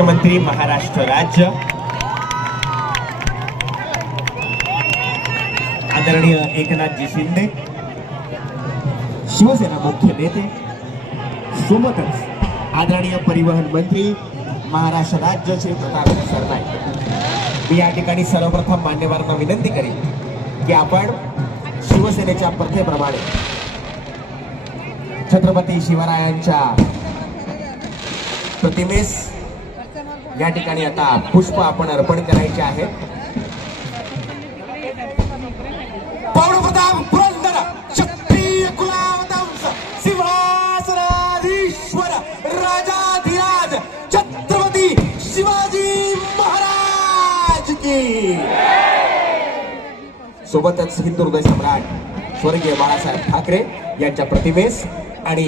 मुख्यमंत्री महाराष्ट्र राज्य आदरणीय एकनाथजी शिंदे, शिवसेना मुख्य नेते, सोबतच आदरणीय परिवहन मंत्री महाराष्ट्र राज्याचे प्रताप सरनाईक। मी या ठिकाणी सर्वप्रथम मान्यवरांना विनंती करेन की आपण शिवसेनेच्या प्रथेप्रमाणे छत्रपती शिवरायांच्या प्रतिमेस या ठिकाणी आता पुष्प आपण अर्पण करायचे आहे। पौर्णप्रताप पुरंदर क्षत्रिय कुलावतंस सिंहासनाधीश्वर राजाधिराज छत्रपती शिवाजी महाराज की। सोबतच हिंदू हृदय सम्राट स्वर्गीय बाळासाहेब ठाकरे यांच्या प्रतिमेस आणि